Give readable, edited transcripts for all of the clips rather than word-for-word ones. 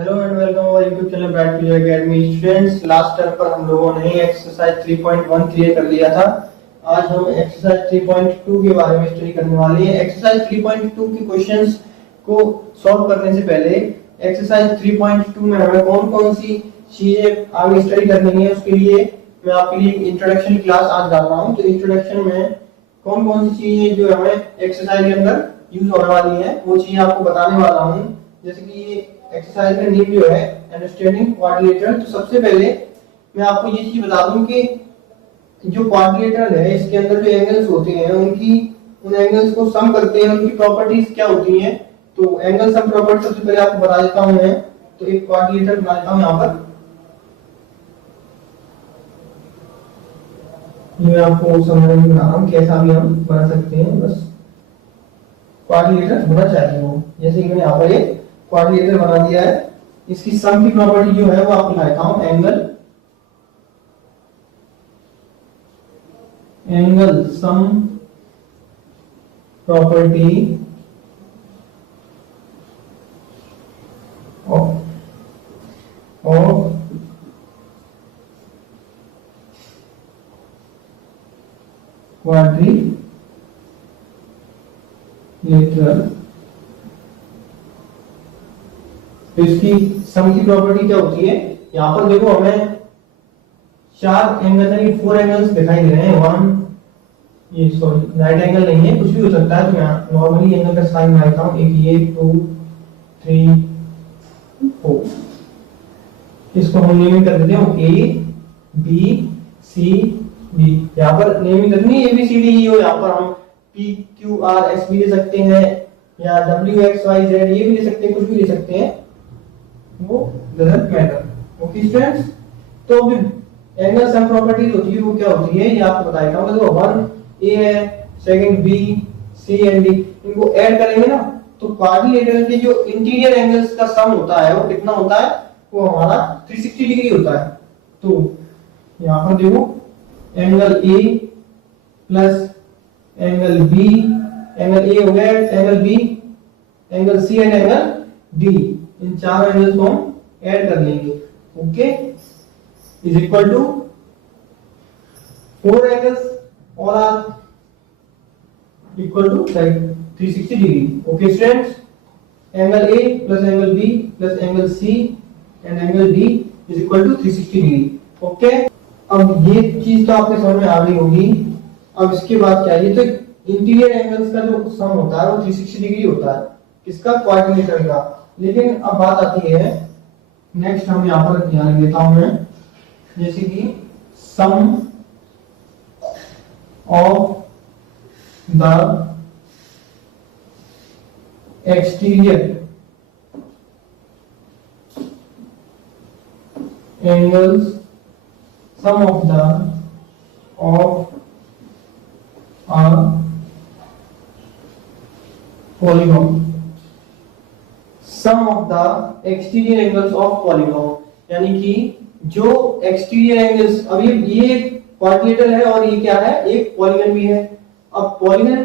Hello and welcome our YouTube channel bright future academy. Students, last term पर हम लोगों ने एक्सरसाइज 3.1 क्लियर कर लिया था। आज हम एक्सरसाइज 3.2 के बारे में स्टडी करने वाले हैं। एक्सरसाइज 3.2 के क्वेश्चंस को सॉल्व करने से पहले एक्सरसाइज 3.2 में हमें कौन-कौन सी चीजें आगे स्टडी करनी है, उसके लिए मैं आपके लिए इंट्रोडक्शन क्लास आज डाल रहा हूं। तो इंट्रोडक्शन में कौन-कौन सी चीजें जो हमें एक्सरसाइज के अंदर यूज होने वाली है वो चीजें आपको बताने वाला हूं। जैसे कि ये एक्सरसाइज का नेम जो है अंडरस्टैंडिंग क्वाड्रिलेटरल। तो सबसे पहले मैं आपको ये चीज बता दूं कि जो क्वाड्रिलेटरल है इसके अंदर जो एंगल्स होते हैं उन एंगल्स को सम करते हैं, उनकी प्रॉपर्टीज क्या होती हैं। तो एंगल सम प्रॉपर्टी सबसे पहले आपको बता देता हूं मैं। तो एक क्वाड्रिलेटरल बना देता हूं यहां पर। ये आपको समझने में बना रहा हूं, कैसा भी हम बना सकते हैं, बस क्वाड्रिलेटरल होना चाहिए वो। जैसे कि मैंने यहां पर एक क्वाड्रिलेटरल बना दिया है। इसकी सम की प्रॉपर्टी जो है वो आपको लिखता हूं, angle sum property of quadrilateral. तो इसकी सम की प्रॉपर्टी क्या होती है, यहां पर देखो हमें चार एंगल यानी 4 एंगल्स दिखाई दे रहे हैं। ये सॉरी राइट एंगल नहीं है, कुछ भी हो सकता है। तो मैं नॉर्मली एंगल का साइन बनाता हूं, एक ये 2 3 4। इसको हम नेमिंग कर देते हैं ए बी सी डी। यहां पर नेमिंग करनी ए बी सी डी ही हो, यहां पर हम पी क्यू आर एस भी ले सकते हैं या डब्ल्यू एक्स वाई जेड ये भी ले सकते हैं, कुछ भी ले सकते हैं, वो डजंट मैटर। ओके स्टूडेंट्स, तो अभी एंगल सम प्रॉपर्टीज होती है वो क्या होती है ये आपको बता देता हूं। देखो 1 ए है, second B C and D, इनको ऐड करेंगे ना तो क्वाड्रिलेटरल के जो इंटीरियर एंगल्स का सम होता है वो कितना होता है, वो हमारा 360 डिग्री होता है। तो यहां पर देखो angle A plus angle B, angle A हो गया, angle B, angle C and angle D, इन चार एंगल्स को हम ऐड कर लेंगे। Okay, is equal to 4 angles और are equal to 360 degree. Okay students, angle A plus angle B plus angle C and angle D is equal to 360 degree. Okay, अब ये चीज तो आपके समझ में आ गई होगी। अब इसके बाद क्या है, तो इंटीरियर एंगल्स का जो सम होता है वो 360 डिग्री होता है, किसका, क्वाड्रिलेटरल का। लेकिन अब बात आती है नेक्स्ट, हम यहां पर ध्यान देता हूं मैं, जैसे कि sum of the exterior angles, sum of a polygon, sum of the exterior angles of polygon, यानी कि जो एक्सटीरियर एंगल्स, अब ये क्वाड्रिलेटरल है और ये क्या है, एक पॉलीगन भी है। अब पॉलीगन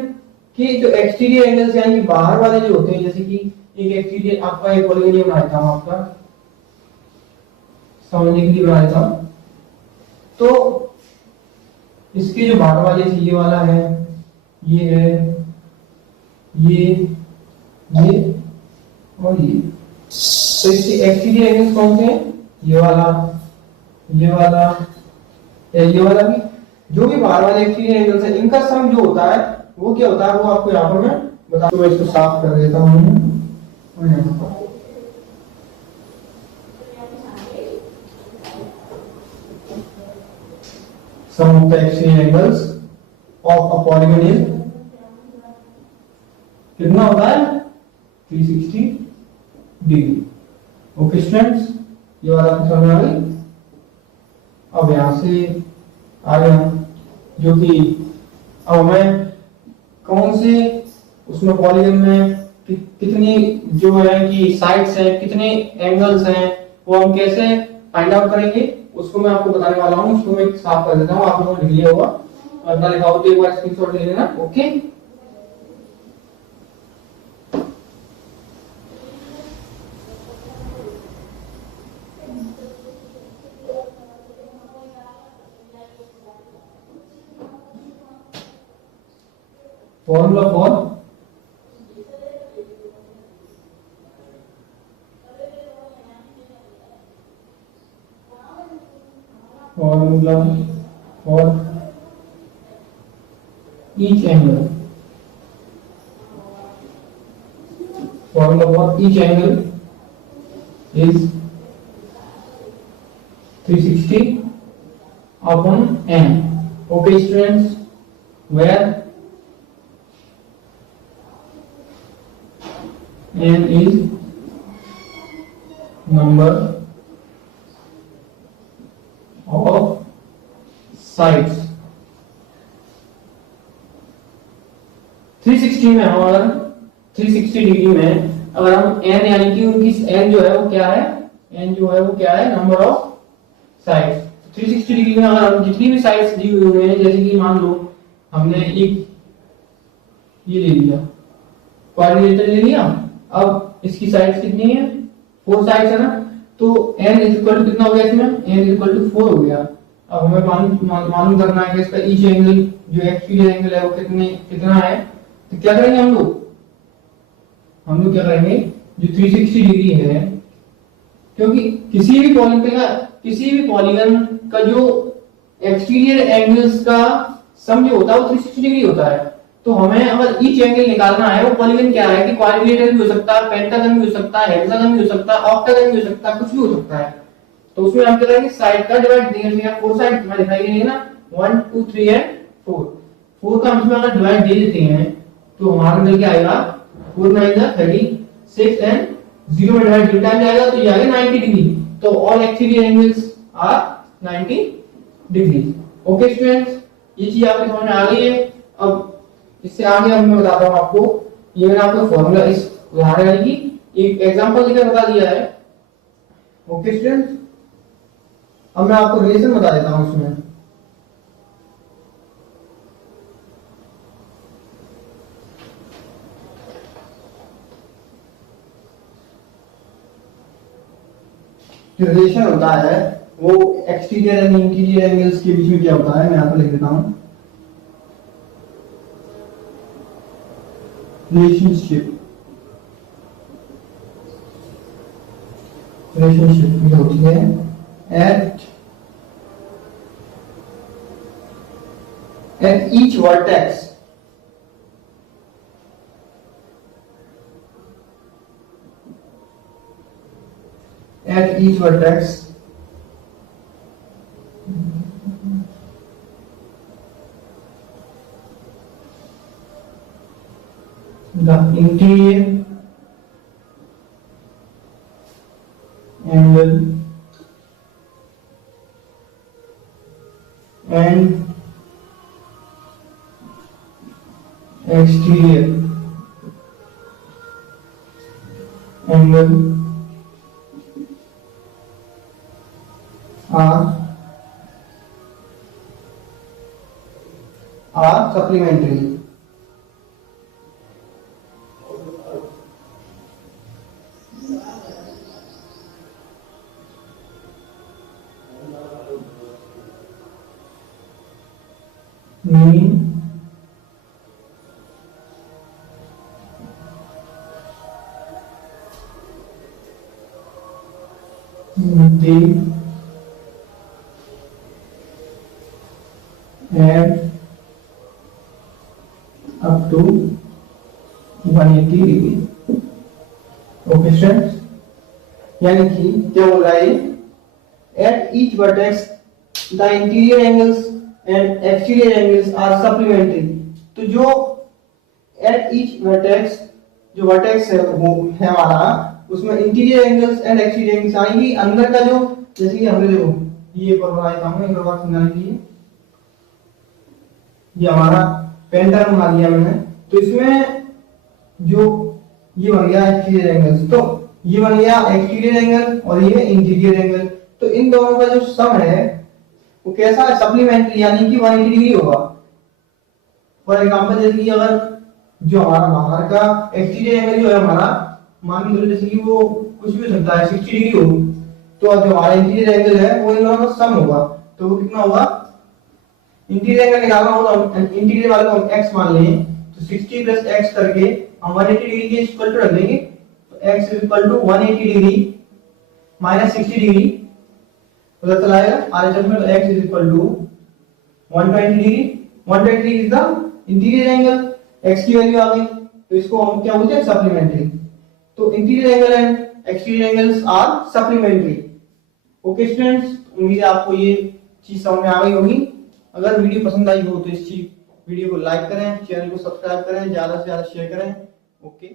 के जो एक्सटीरियर एंगल्स यानी कि बाहर वाले जो होते हैं, जैसे कि एक एक्सटीरियर आपका एक पॉलीगन ये बनाया था, आपका समझने के लिए बनाया था। तो इसके जो बाहर वाले ये वाला है, ये है, ये और ये। तो इसके एक्सटीरियर एंगल्स कौन से हैं, ये वाला या ये वाला भी, जो भी बाहर वाले एक्सटीरियर एंगल्स है इनका सम जो होता है वो क्या होता है, वो आपको यहाँ पर मैं बता दूं। इसको साफ कर देता हूँ। Sum of the exterior angles of a polygon is कितना होता है, 360 डिग्री। ओके स्टूडेंट्स, ये वाला समझ आ गई। अब यहां से आगे हम जो कि अब हमें कौन से उसमें पॉलीगन में कितनी जो है कि साइड्स हैं, कितने एंगल्स हैं, वो हम कैसे फाइंड आउट करेंगे उसको मैं आपको बताने वाला हूं। उसको मैं साफ कर देता हूं, आप लोगों ने लिख लिया होगा, अपना लिखा हो तो एक बार स्क्रीनशॉट ले लेना। Okay, formula for each angle, formula for each angle is 360 upon n. Okay students, where n is number of sides. 360 में हमारा 360 डिग्री में अगर हम n यानी कि उनकी n जो है वो क्या है, n जो है वो क्या है, नंबर ऑफ साइड्स। 360 डिग्री में अगर हम जितनी भी साइड्स दी हुई हैं, जैसे कि मान लो हमने एक ये ले लिया, क्वाड्रिलेटरल ले लिया, अब इसकी साइड्स कितनी है, 4 साइड्स है ना, तो n इज इक्वल टू कितना हो गया इसमें, n इज इक्वल टू 4 हो गया। अब हमें मालूम करना है कि इसका ईच एंगल जो एक्सटीरियर एंगल है वो कितना है, तो क्या करेंगे हम लोग क्या करेंगे, जो 360 डिग्री है, क्योंकि किसी भी पॉलीगन का जो एक्सटीरियर एंगल्स का सम जो होता है वो 360 डिग्री होता है। तो हमें अगर ईच एंगल निकालना है, वो पॉलीगन क्या है कि क्वाड्रिलेटरल भी हो सकता है, पेंटागन भी हो सकता है, हेक्सागन भी हो सकता है, ऑक्टागन भी हो सकता है, कुछ भी हो सकता है। तो उसमें हम क्या करेंगे, साइड का डिवाइड देंगे, 4 साइड में दिखाई देंगे ना, 1 2 3 एंड 4 का हम इसमें अगर डिवाइड दे देते हैं तो हमारा निकल के आएगा 4 9 36 एंड 0 में डिवाइड 0 टाइम जाएगा तो ये आएगा 90 डिग्री। तो all exterior angles are 90 degree. Okay students, ये चीज आपके समझ में आ गई है। अब इससे आगे अब मैं बताता हूं आपको, ये मैंने आपको फॉर्मूला इस उदाहरण की एक एग्जांपल देकर बता दिया है। ओके स्टूडेंट्स, अब मैं आपको रिलेशन बता देता हूं इसमें। जो रिलेशन होता है वो एक्सटीरियर एंड इंटीरियर एंगल्स के बीच में क्या होता है, मैं यहाँ पर लिख देता हूं। रिलेशनशिप ये होती है at each vertex at each vertex the interior angle and exterior angle are supplementary. Meaning they add up to 180 degree. Okay students, यानी कि क्या बोल रहा है, at each vertex the interior angles and exterior angles are supplementary. तो जो at each vertex, जो vertex है वो है हमारा, उसमें interior angles and exterior angles आएंगी। अंदर का जो, जैसे कि हमने देखो ये बनाया था, हमने एक बार समझाने के लिए, ये हमारा पेंटागन बना दिया मैंने, तो इसमें जो ये बन गया एक्सटीरियर एंगल्स, तो ये बन गया एक्सटीरियर एंगल और ये इंटीरियर एंगल। तो इन दोनों का जो सम है वो कैसा है, सप्लीमेंट्री, यानी कि 180 डिग्री होगा। फॉर एग्जांपल, जैसे कि अगर जो हमारा बाहर का एक्सटीरियर एंगल जो है हमारा, मान के चलो जैसे कि वो कुछ भी हो सकता है 60 डिग्री हो, तो जो हमारा इंटीरियर एंगल है वो इन दोनों का सम होगा। तो वो कितना होगा, इंटीरियर एंगल निकालना हो तो इंटीरियर वाले को हम x मान लें, तो 60 प्लस एक्स करके हम 180 डिग्री के इक्वल टू रख देंगे। तो x is equal to 180 degree minus 60 degree पता चला आएगा आगे चल में। तो x is equal to 120 degree. 120 degree is the interior angle, x की वैल्यू आ गई। तो इसको हम क्या बोलते हैं, सप्लीमेंट्री। तो interior angle and exterior angles are supplementary. Okay students, उम्मीद है आपको ये चीज समझ में आ गई होगी। अगर वीडियो पसंद आई हो तो इस चीज वीडियो को लाइक करें, चैनल को सब्सक्राइब करें, ज्यादा से ज्यादा शेयर करें। ओके।